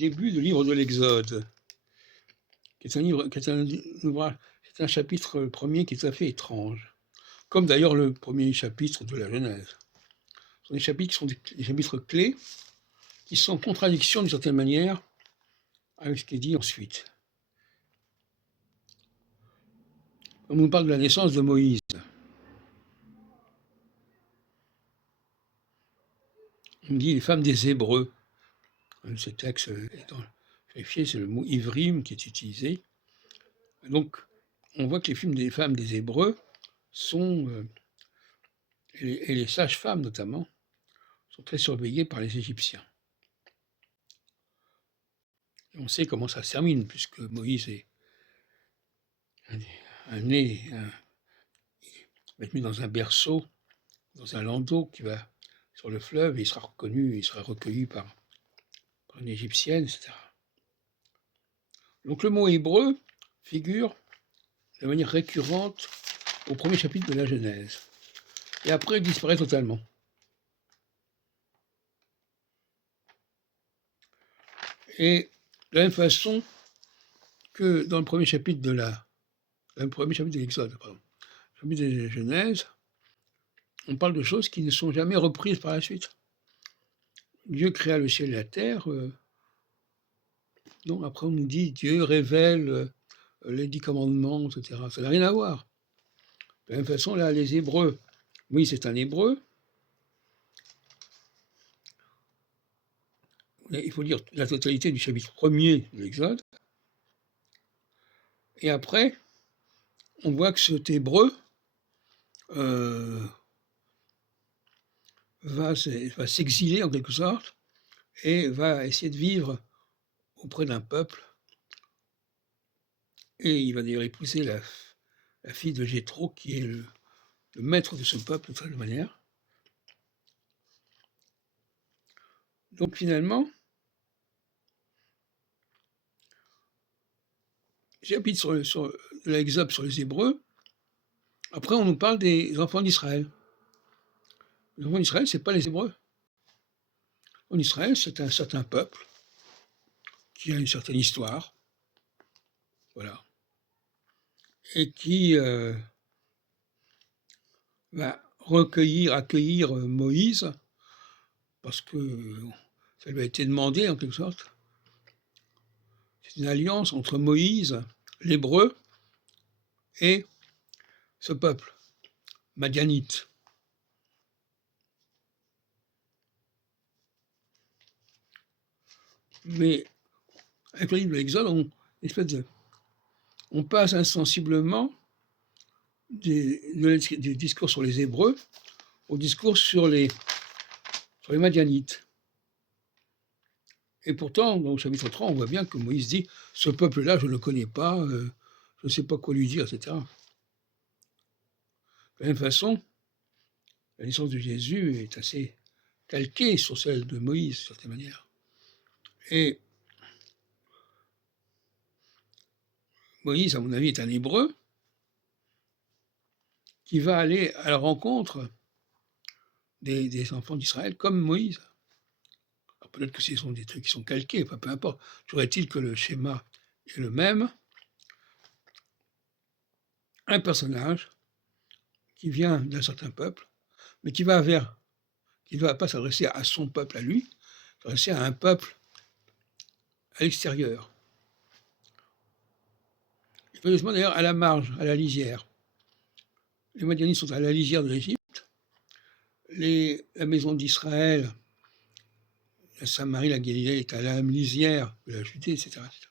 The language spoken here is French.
début du livre de l'Exode, qui est un livre, qui est un ouvrage, c'est un chapitre premier qui est tout à fait étrange, comme d'ailleurs le premier chapitre de la Genèse. Ce sont des chapitres qui sont des chapitres clés, qui sont en contradiction d'une certaine manière avec ce qui est dit ensuite. On nous parle de la naissance de Moïse. On dit les femmes des Hébreux. Ce texte étant vérifié, c'est le mot ivrim qui est utilisé. Donc, on voit que les femmes des Hébreux sont, et les sages-femmes notamment, sont très surveillées par les Égyptiens. Et on sait comment ça se termine, puisque Moïse est va être mis dans un berceau, dans un landau qui va sur le fleuve, et il sera reconnu, il sera recueilli par une Égyptienne, etc. Donc le mot hébreu figure de manière récurrente au premier chapitre de la Genèse, et après il disparaît totalement. Et de la même façon que dans le premier chapitre de l'Exode, le chapitre de la Genèse, on parle de choses qui ne sont jamais reprises par la suite. Dieu créa le ciel et la terre. Non, après on nous dit Dieu révèle les 10 commandements, etc. Ça n'a rien à voir. De la même façon, là, les Hébreux, oui, c'est un Hébreu. Il faut lire la totalité du chapitre 1er de l'Exode. Et après, on voit que cet Hébreu va s'exiler en quelque sorte et va essayer de vivre auprès d'un peuple. Et il va d'ailleurs épouser la fille de Jéthro, qui est le maître de ce peuple de toute manière. Donc finalement, chapitre sur l'Exode sur les Hébreux. Après, on nous parle des enfants d'Israël. Les enfants d'Israël, ce n'est pas les Hébreux. En Israël, c'est un certain peuple qui a une certaine histoire, voilà, et qui va accueillir Moïse, parce que ça lui a été demandé en quelque sorte. C'est une alliance entre Moïse, l'Hébreu, et ce peuple, madianite. Mais avec le livre de l'Exode, on passe insensiblement des discours sur les Hébreux au discours sur les Madianites. Et pourtant, dans le chapitre 3, on voit bien que Moïse dit « Ce peuple-là, je ne le connais pas, je ne sais pas quoi lui dire, etc. » De la même façon, la naissance de Jésus est assez calquée sur celle de Moïse, d'une certaine manière. Et Moïse, à mon avis, est un Hébreu qui va aller à la rencontre des enfants d'Israël comme Moïse. Alors peut-être que ce sont des trucs qui sont calqués, enfin, peu importe. Toujours est-il que le schéma est le même. Un personnage qui vient d'un certain peuple, mais qui ne va pas s'adresser à son peuple à lui, s'adresser à un peuple à l'extérieur. Curieusement d'ailleurs à la marge, à la lisière. Les Madianites sont à la lisière de l'Égypte. La maison d'Israël, la Samarie, la Galilée est à la lisière de la Judée, etc., etc.